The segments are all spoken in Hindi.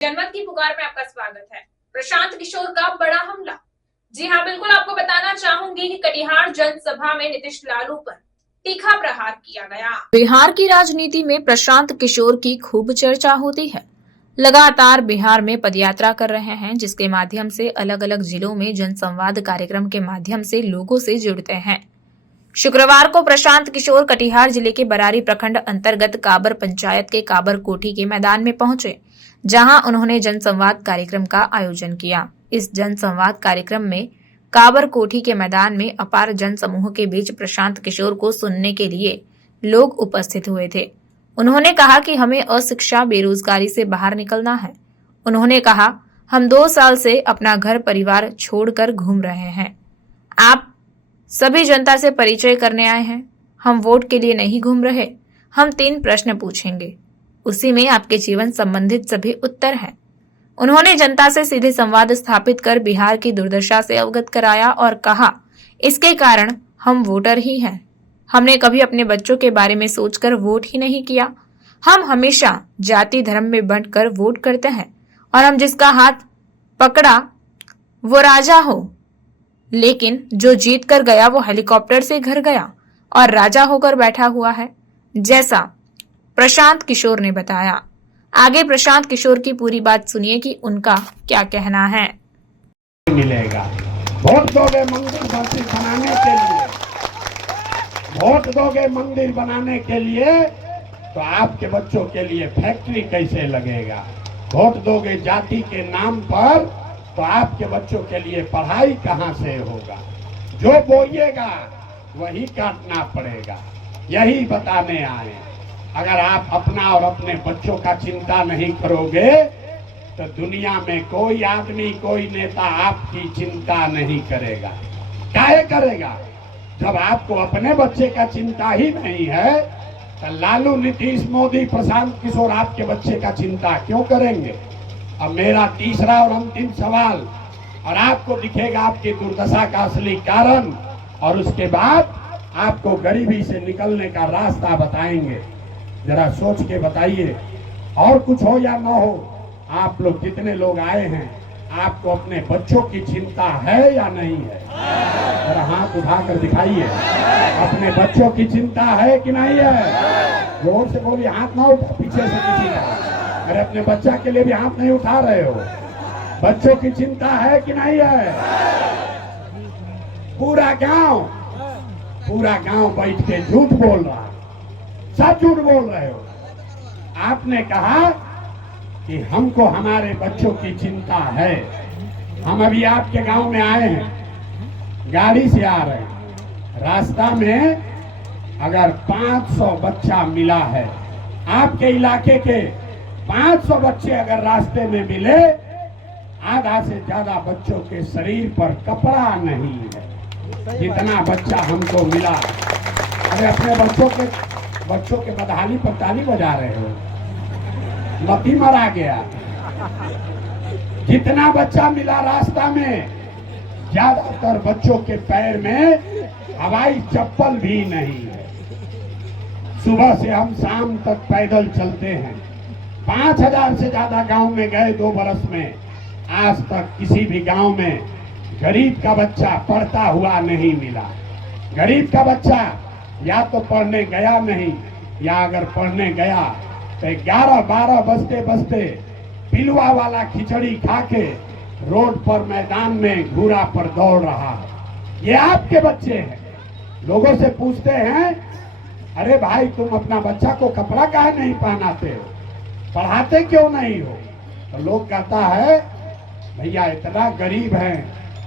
जनमत की पुकार में आपका स्वागत है। प्रशांत किशोर का बड़ा हमला। जी हाँ, बिल्कुल आपको बताना चाहूंगी कि कटिहार जनसभा में नीतीश लालू पर तीखा प्रहार किया गया। बिहार की राजनीति में प्रशांत किशोर की खूब चर्चा होती है। लगातार बिहार में पदयात्रा कर रहे हैं, जिसके माध्यम से अलग अलग जिलों में जनसंवाद कार्यक्रम के माध्यम से लोगों से जुड़ते हैं। शुक्रवार को प्रशांत किशोर कटिहार जिले के बरारी प्रखंड अंतर्गत काबर पंचायत के काबर कोठी के मैदान में पहुंचे, जहां उन्होंने जनसंवाद कार्यक्रम का आयोजन किया। इस जनसंवाद कार्यक्रम में काबर कोठी के मैदान में अपार जन समूह के बीच प्रशांत किशोर को सुनने के लिए लोग उपस्थित हुए थे। उन्होंने कहा कि हमें अशिक्षा बेरोजगारी से बाहर निकलना है। उन्होंने कहा, हम 2 साल से अपना घर परिवार छोड़कर घूम रहे हैं। आप सभी जनता से परिचय करने आए हैं। हम वोट के लिए नहीं घूम रहे। हम 3 प्रश्न पूछेंगे, उसी में आपके जीवन संबंधित सभी उत्तर हैं। उन्होंने जनता से सीधे संवाद स्थापित कर बिहार की दुर्दशा से अवगत कराया और कहा, इसके कारण हम वोटर ही हैं। हमने कभी अपने बच्चों के बारे में सोचकर वोट ही नहीं किया। हम हमेशा जाति धर्म में बंटकर वोट करते हैं और हम जिसका हाथ पकड़ा वो राजा हो, लेकिन जो जीत कर गया वो हेलीकॉप्टर से घर गया और राजा होकर बैठा हुआ है, जैसा प्रशांत किशोर ने बताया। आगे प्रशांत किशोर की पूरी बात सुनिए कि उनका क्या कहना है। मिलेगा वोट दोगे मंदिर बनाने के लिए, वोट दोगे मंदिर बनाने के लिए तो आपके बच्चों के लिए फैक्ट्री कैसे लगेगा? वोट दोगे जाति के नाम पर तो आपके बच्चों के लिए पढ़ाई कहाँ से होगा? जो बोइएगा वही काटना पड़ेगा, यही बताने आए। अगर आप अपना और अपने बच्चों का चिंता नहीं करोगे तो दुनिया में कोई आदमी, कोई नेता आपकी चिंता नहीं करेगा। काहे करेगा? जब आपको अपने बच्चे का चिंता ही नहीं है तो लालू, नीतीश, मोदी, प्रशांत किशोर आपके बच्चे का चिंता क्यों करेंगे? अब मेरा तीसरा और अंतिम सवाल, और आपको दिखेगा आपकी दुर्दशा का असली कारण, और उसके बाद आपको गरीबी से निकलने का रास्ता बताएंगे। जरा सोच के बताइए, और कुछ हो या ना हो, आप लोग जितने लोग आए हैं, आपको अपने बच्चों की चिंता है या नहीं है? जरा हाथ उठाकर दिखाइए, अपने बच्चों की चिंता है कि नहीं है? जोर से बोलिए, हाथ ना उठा पीछे से किसी का। अरे अपने बच्चा के लिए भी हाथ नहीं उठा रहे हो। बच्चों की चिंता है कि नहीं है? पूरा गांव बैठ के झूठ बोल रहा, सब झूठ बोल रहे हो। आपने कहा कि हमको हमारे बच्चों की चिंता है। हम अभी आपके गांव में आए हैं, गाड़ी से आ रहे हैं, रास्ता में अगर 500 बच्चा मिला है, आपके इलाके के 500 बच्चे अगर रास्ते में मिले, आधा से ज्यादा बच्चों के शरीर पर कपड़ा नहीं है, जितना बच्चा हमको मिला। अरे अपने बच्चों के बदहाली पर ताली बजा रहे हो, मती मरा गया। जितना बच्चा मिला रास्ता में, ज्यादातर बच्चों के पैर में हवाई चप्पल भी नहीं है। सुबह से हम शाम तक पैदल चलते हैं। 5000 से ज्यादा गांव में गए 2 बरस में, आज तक किसी भी गांव में गरीब का बच्चा पढ़ता हुआ नहीं मिला। गरीब का बच्चा या तो पढ़ने गया नहीं, या अगर पढ़ने गया तो 11-12 बजते बजते पिलुआ वाला खिचड़ी खा के रोड पर, मैदान में घूरा पर दौड़ रहा है। ये आपके बच्चे हैं। लोगों से पूछते हैं, अरे भाई तुम अपना बच्चा को कपड़ा काहे नहीं पहनाते हो, पढ़ाते क्यों नहीं हो? तो लोग कहता है, भैया इतना गरीब है,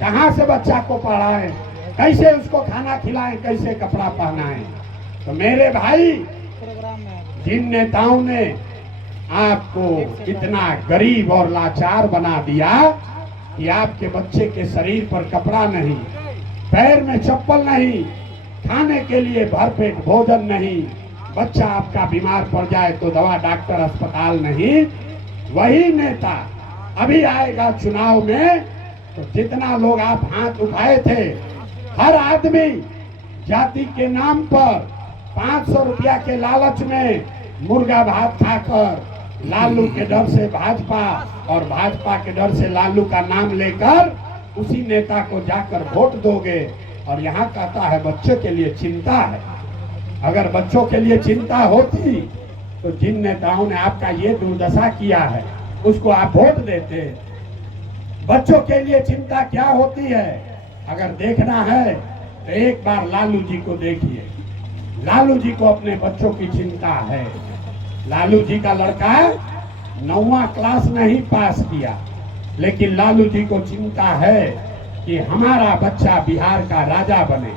कहाँ से बच्चा को पढ़ाएं, कैसे उसको खाना खिलाएं, कैसे कपड़ा पहनाएं? तो मेरे भाई, जिन नेताओं ने आपको इतना गरीब और लाचार बना दिया कि आपके बच्चे के शरीर पर कपड़ा नहीं, पैर में चप्पल नहीं, खाने के लिए भरपेट भोजन नहीं, बच्चा आपका बीमार पड़ जाए तो दवा डॉक्टर अस्पताल नहीं, वही नेता अभी आएगा चुनाव में तो जितना लोग आप हाथ उठाए थे, हर आदमी जाति के नाम पर 500 रुपया के लालच में मुर्गा भात खाकर लालू के डर से भाजपा और भाजपा के डर से लालू का नाम लेकर उसी नेता को जाकर वोट दोगे। और यहाँ कहता है बच्चों के लिए चिंता है। अगर बच्चों के लिए चिंता होती तो जिन नेताओं ने आपका ये दुर्दशा किया है उसको आप वोट देते। बच्चों के लिए चिंता क्या होती है अगर देखना है तो एक बार लालू जी को देखिए। लालू जी को अपने बच्चों की चिंता है। लालू जी का लड़का 9वां क्लास नहीं पास किया, लेकिन लालू जी को चिंता है कि हमारा बच्चा बिहार का राजा बने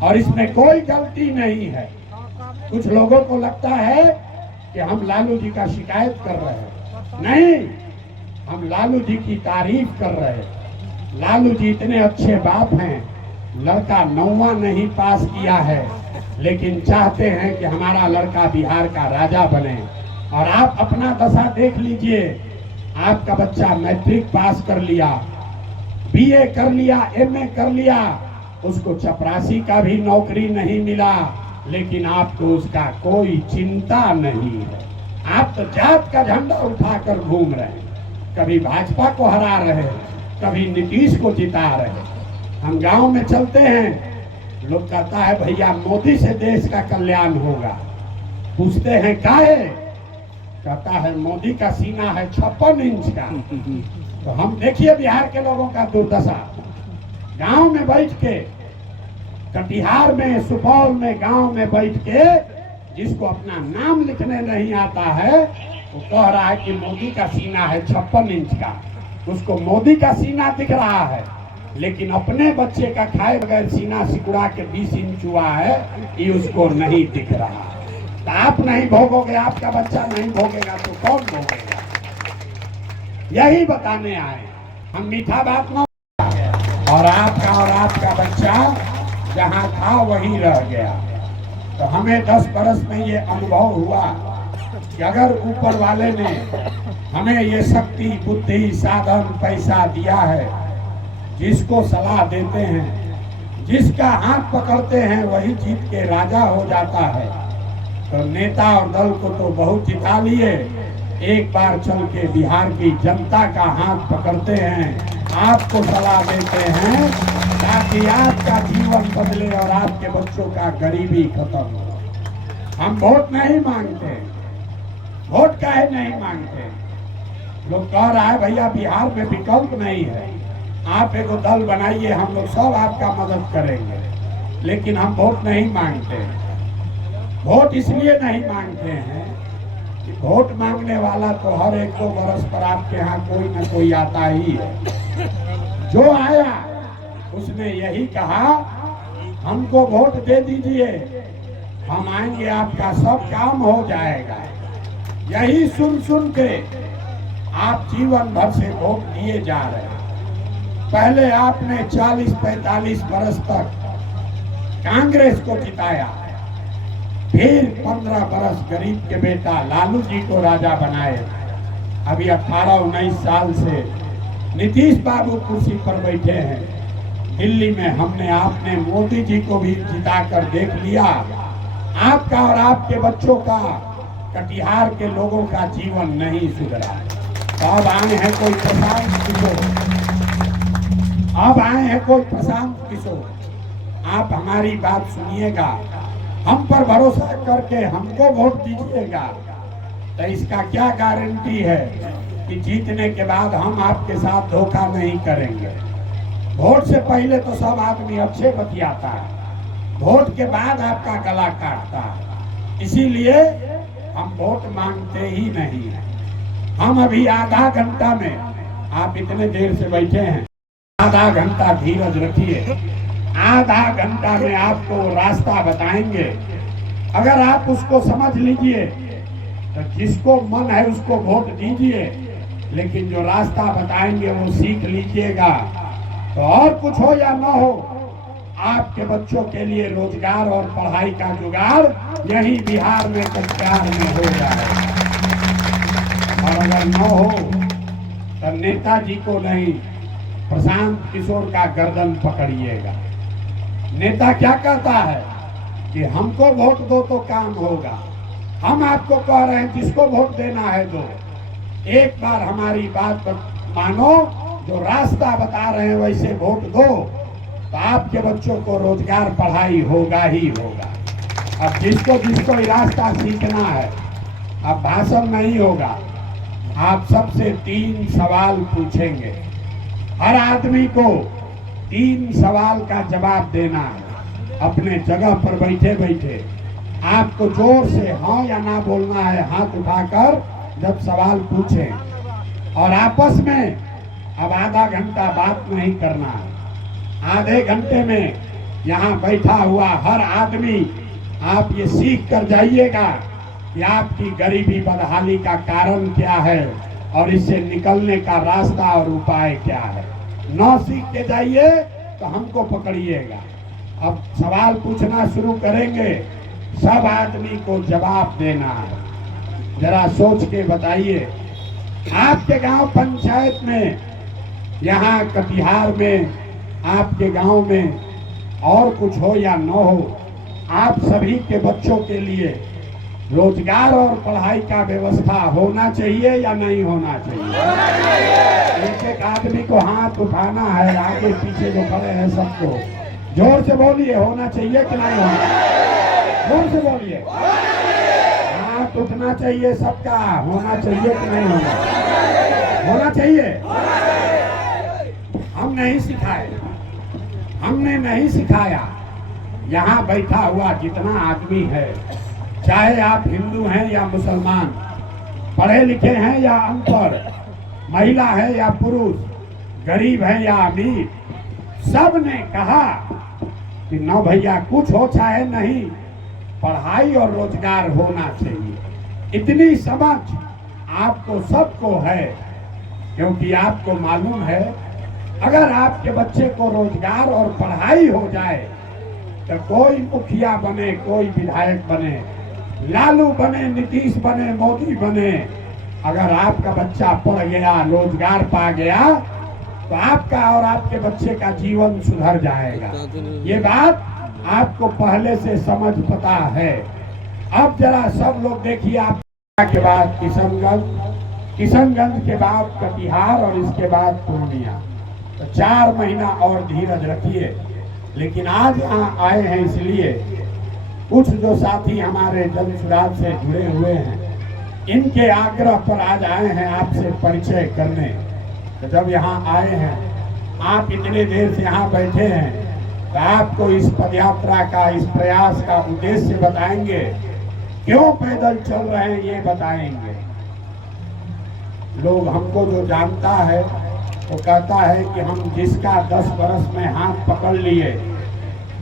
और इसमें कोई गलती नहीं है। कुछ लोगों को लगता है कि हम लालू जी का शिकायत कर रहे हैं, नहीं, हम लालू जी की तारीफ कर रहे हैं। लालू जी इतने अच्छे बाप हैं, लड़का 9वां नहीं पास किया है लेकिन चाहते हैं कि हमारा लड़का बिहार का राजा बने। और आप अपना दशा देख लीजिए, आपका बच्चा मैट्रिक पास कर लिया, बीए कर लिया, एमए कर लिया, उसको चपरासी का भी नौकरी नहीं मिला, लेकिन आपको उसका कोई चिंता नहीं है। आप तो जात का झंडा उठाकर घूम रहे हैं, कभी भाजपा को हरा रहे हैं, कभी नीतीश को जिता रहे हैं। हम गांव में चलते हैं, लोग कहता है भैया मोदी से देश का कल्याण होगा। पूछते हैं काहे? कहता है मोदी का सीना है 56 इंच का। तो हम देखिए बिहार के लोगों का दुर्दशा। गांव में बैठ के, कटिहार में, सुपौल में, गांव में बैठ के जिसको अपना नाम लिखने नहीं आता है वो कह रहा है कि मोदी का सीना है 56 इंच का। उसको मोदी का सीना दिख रहा है, लेकिन अपने बच्चे का खाए बगैर सीना सिकुड़ा के 20 इंच हुआ है, ये उसको नहीं दिख रहा। तो आप नहीं भोगोगे, आपका बच्चा नहीं भोगेगा तो कौन भोगेगा? यही बताने आए हम। मीठा बात न, और आपका बच्चा जहाँ था वहीं रह गया। तो हमें 10 बरस में ये अनुभव हुआ कि अगर ऊपर वाले ने हमें ये शक्ति, बुद्धि, साधन, पैसा दिया है, जिसको सलाह देते हैं, जिसका हाथ पकड़ते हैं वही जीत के राजा हो जाता है। तो नेता और दल को तो बहुत जिता लिए, एक बार चल के बिहार की जनता का हाथ पकड़ते हैं, आपको सलाह देते हैं ताकि आपका जीवन बदले और आपके बच्चों का गरीबी खत्म हो। हम वोट नहीं मांगते। वोट काहे नहीं मांगते? लोग कह रहा है भैया बिहार में विकल्प नहीं है, आप एक दल बनाइए, हम लोग सब आपका मदद करेंगे। लेकिन हम वोट नहीं मांगते। वोट इसलिए नहीं मांगते हैं कि वोट मांगने वाला तो हर 1-2 बरस पर आपके यहाँ कोई न कोई आता ही है। जो आया उसने यही कहा हमको वोट दे दीजिए, हम आएंगे, आपका सब काम हो जाएगा। यही सुन सुन के आप जीवन भर से वोट दिए जा रहे हैं। पहले आपने 40-45 बरस तक कांग्रेस को जिताया, फिर 15 बरस गरीब के बेटा लालू जी को राजा बनाए। अभी 18-19 साल से नीतीश बाबू कुर्सी पर बैठे हैं। दिल्ली में हमने आपने मोदी जी को भी जिताकर देख लिया। आपका और आपके बच्चों का, कटिहार के लोगों का जीवन नहीं सुधरा। तो अब आए हैं कोई प्रशांत किशोर, अब आए हैं कोई प्रशांत किशोर। आप हमारी बात सुनिएगा, हम पर भरोसा करके हमको वोट दीजिएगा। तो इसका क्या गारंटी है कि जीतने के बाद हम आपके साथ धोखा नहीं करेंगे? वोट से पहले तो सब आदमी अच्छे बतियाता है, वोट के बाद आपका गला काटता है। इसीलिए हम वोट मांगते ही नहीं है। हम अभी आधा घंटा में, आप इतने देर से बैठे हैं, आधा घंटा धीरज रखिए। आधा घंटा में आपको रास्ता बताएंगे। अगर आप उसको समझ लीजिए तो जिसको मन है उसको वोट दीजिए, लेकिन जो रास्ता बताएंगे वो सीख लीजिएगा। तो और कुछ हो या ना हो, आपके बच्चों के लिए रोजगार और पढ़ाई का जुगाड़ यही बिहार में, कटिहार में हो जाएगा। और अगर न हो तो नेताजी को नहीं, प्रशांत किशोर का गर्दन पकड़िएगा। नेता क्या कहता है कि हमको वोट दो तो काम होगा। हम आपको कह रहे हैं जिसको वोट देना है दो। एक बार हमारी बात मानो, जो रास्ता बता रहे हैं वैसे वोट दो, तो आपके बच्चों को रोजगार पढ़ाई होगा ही होगा। अब जिसको जिसको ये रास्ता सीखना है, अब भाषण नहीं होगा, आप सबसे 3 सवाल पूछेंगे। हर आदमी को 3 सवाल का जवाब देना है। अपने जगह पर बैठे बैठे आपको जोर से हाँ या ना बोलना है, हाथ उठाकर जब सवाल पूछें। और आपस में अब आधा घंटा बात नहीं करना है। आधे घंटे में यहाँ बैठा हुआ हर आदमी आप ये सीख कर जाइएगा कि आपकी गरीबी बदहाली का कारण क्या है और इससे निकलने का रास्ता और उपाय क्या है। न सीख के जाइए तो हमको पकड़िएगा। अब सवाल पूछना शुरू करेंगे, सब आदमी को जवाब देना है। जरा सोच के बताइए, आपके गांव पंचायत में, यहाँ कटिहार में, आपके गांव में और कुछ हो या न हो, आप सभी के बच्चों के लिए रोजगार और पढ़ाई का व्यवस्था होना चाहिए या नहीं होना चाहिए? एक एक आदमी को हाथ उठाना है, आगे पीछे जो खड़े हैं सबको जोर से बोलिए, होना चाहिए कि नहीं होना? जोर से बोलिए, हाथ उठना चाहिए सबका, होना चाहिए कि नहीं होना? होना चाहिए। हम नहीं सिखाए, हमने नहीं सिखाया। यहाँ बैठा हुआ जितना आदमी है, चाहे आप हिंदू हैं या मुसलमान, पढ़े लिखे हैं या अनपढ़, महिला है या पुरुष, गरीब है या अमीर, सब ने कहा कि न भैया कुछ हो चाहे नहीं, पढ़ाई और रोजगार होना चाहिए। इतनी समझ आपको सबको है, क्योंकि आपको मालूम है अगर आपके बच्चे को रोजगार और पढ़ाई हो जाए तो कोई मुखिया बने, कोई विधायक बने, लालू बने, नीतीश बने, मोदी बने, अगर आपका बच्चा पढ़ गया, रोजगार पा गया, तो आपका और आपके बच्चे का जीवन सुधर जाएगा। ये बात आपको पहले से समझ पता है। अब जरा सब लोग देखिए, आप के बाद किशनगंज के बाद कटिहार और इसके बाद पूर्णिया, तो 4 महीना और धीरज रखिए। लेकिन आज यहाँ आए हैं इसलिए कुछ जो साथी हमारे जन सुराज से जुड़े हुए हैं, इनके आग्रह पर आज आए हैं आपसे परिचय करने। तो जब यहाँ आए हैं, आप इतने देर से यहाँ बैठे हैं, तो आपको इस पदयात्रा का, इस प्रयास का उद्देश्य बताएंगे। क्यों पैदल चल रहे हैं ये बताएंगे। लोग हमको जो जानता है वो कहता है कि हम जिसका 10 बरस में हाथ पकड़ लिए,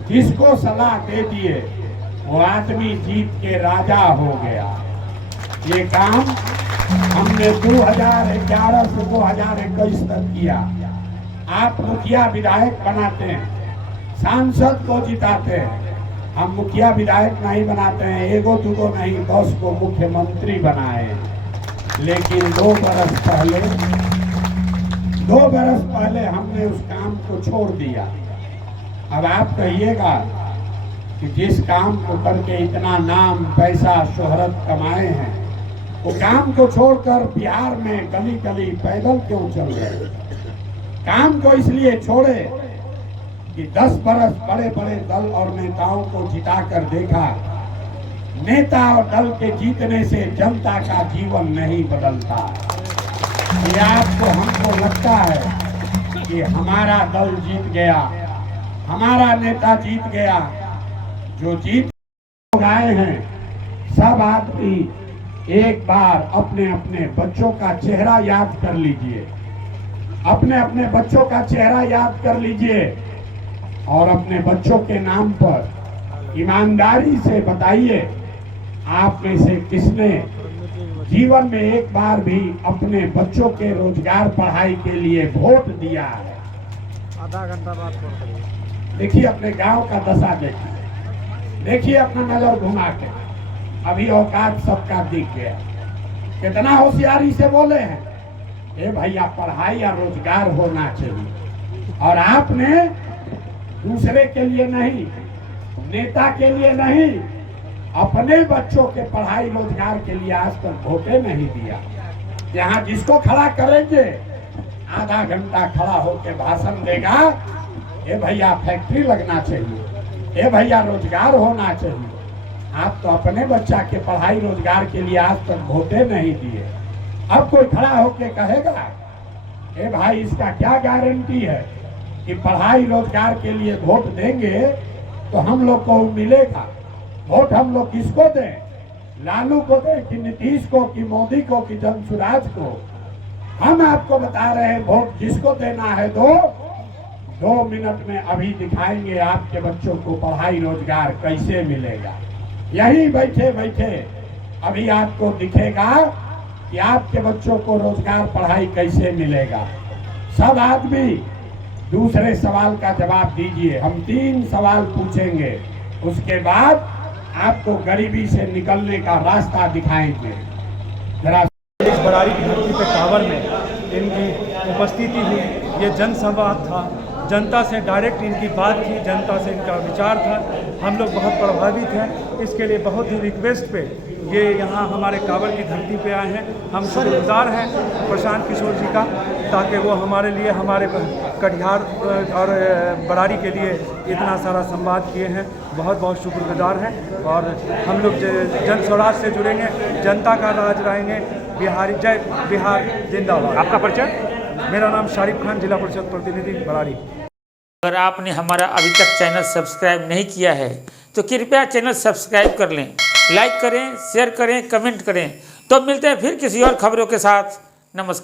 जिसको सलाह दे दिए, वो आदमी जीत के राजा हो गया। ये काम हमने 2011 से 2021 तक किया। आप मुखिया विधायक बनाते हैं, सांसद को जिताते हैं, हम मुखिया विधायक नहीं बनाते हैं, एगो दुगो नहीं 10 को मुख्यमंत्री बनाए। लेकिन 2 बरस पहले हमने उस काम को छोड़ दिया। अब आप कहिएगा कि जिस काम को करके इतना नाम, पैसा, शोहरत कमाए हैं, वो काम को छोड़कर बिहार में गली गली पैदल क्यों चल रहे? काम को इसलिए छोड़े कि 10 बरस बड़े बड़े दल और नेताओं को जिता कर देखा, नेता और दल के जीतने से जनता का जीवन नहीं बदलता। ये आपको, हमको लगता है कि हमारा दल जीत गया, हमारा नेता जीत गया। जो जीत आए हैं, सब आदमी एक बार अपने अपने बच्चों का चेहरा याद कर लीजिए, अपने अपने बच्चों का चेहरा याद कर लीजिए और अपने बच्चों के नाम पर ईमानदारी से बताइए, आप में से किसने जीवन में एक बार भी अपने बच्चों के रोजगार पढ़ाई के लिए वोट दिया है? आधा घंटा बाद देखिए, अपने गांव का दशा देखिए, अपना नजर घुमा के। अभी औकात सबका दिख गया। कितना होशियारी से बोले हैं, ए भैया पढ़ाई या रोजगार होना चाहिए। और आपने दूसरे के लिए नहीं, नेता के लिए नहीं, अपने बच्चों के पढ़ाई रोजगार के लिए आज तक वोटे नहीं दिया। यहाँ जिसको खड़ा करेंगे आधा घंटा खड़ा होके भाषण देगा, ये भैया फैक्ट्री लगना चाहिए, ये भैया रोजगार होना चाहिए। आप तो अपने बच्चा के पढ़ाई रोजगार के लिए आज तक वोटे नहीं दिए। अब कोई खड़ा होके कहेगा ए भाई इसका क्या गारंटी है कि पढ़ाई रोजगार के लिए वोट देंगे तो हम लोग को मिलेगा। वोट हम लोग किसको दें? लालू को दें कि नीतीश को कि मोदी को कि जनसुराज को? हम आपको बता रहे हैं वोट जिसको देना है दो मिनट में अभी दिखाएंगे आपके बच्चों को पढ़ाई रोजगार कैसे मिलेगा। यही बैठे बैठे अभी आपको दिखेगा कि आपके बच्चों को रोजगार पढ़ाई कैसे मिलेगा। सब आदमी दूसरे सवाल का जवाब दीजिए। हम 3 सवाल पूछेंगे, उसके बाद आपको गरीबी से निकलने का रास्ता दिखाएंगे। जरा इस बरारी की धरती पे कांवर में इनकी उपस्थिति हुई, ये जनसंवाद था, जनता से डायरेक्ट इनकी बात थी, जनता से इनका विचार था। हम लोग बहुत प्रभावित हैं। इसके लिए बहुत ही रिक्वेस्ट पे ये यहाँ हमारे कांवर की धरती पे आए हैं। हम शुक्रगुजार हैं प्रशांत किशोर जी का, ताकि वो हमारे लिए, हमारे कटिहार और बरारी के लिए इतना सारा संवाद किए हैं। बहुत बहुत शुक्रगुजार हैं। और हम लोग जन स्वराज से जुड़ेंगे, जनता का राज रहेंगे। बिहारी जय बिहार जिंदाबाद। आपका परिचय? मेरा नाम शारिफ खान, जिला परिषद प्रतिनिधि बरारी। अगर आपने हमारा अभी तक चैनल सब्सक्राइब नहीं किया है तो कृपया चैनल सब्सक्राइब कर लें, लाइक करें, शेयर करें, कमेंट करें। तो मिलते हैं फिर किसी और खबरों के साथ। नमस्कार।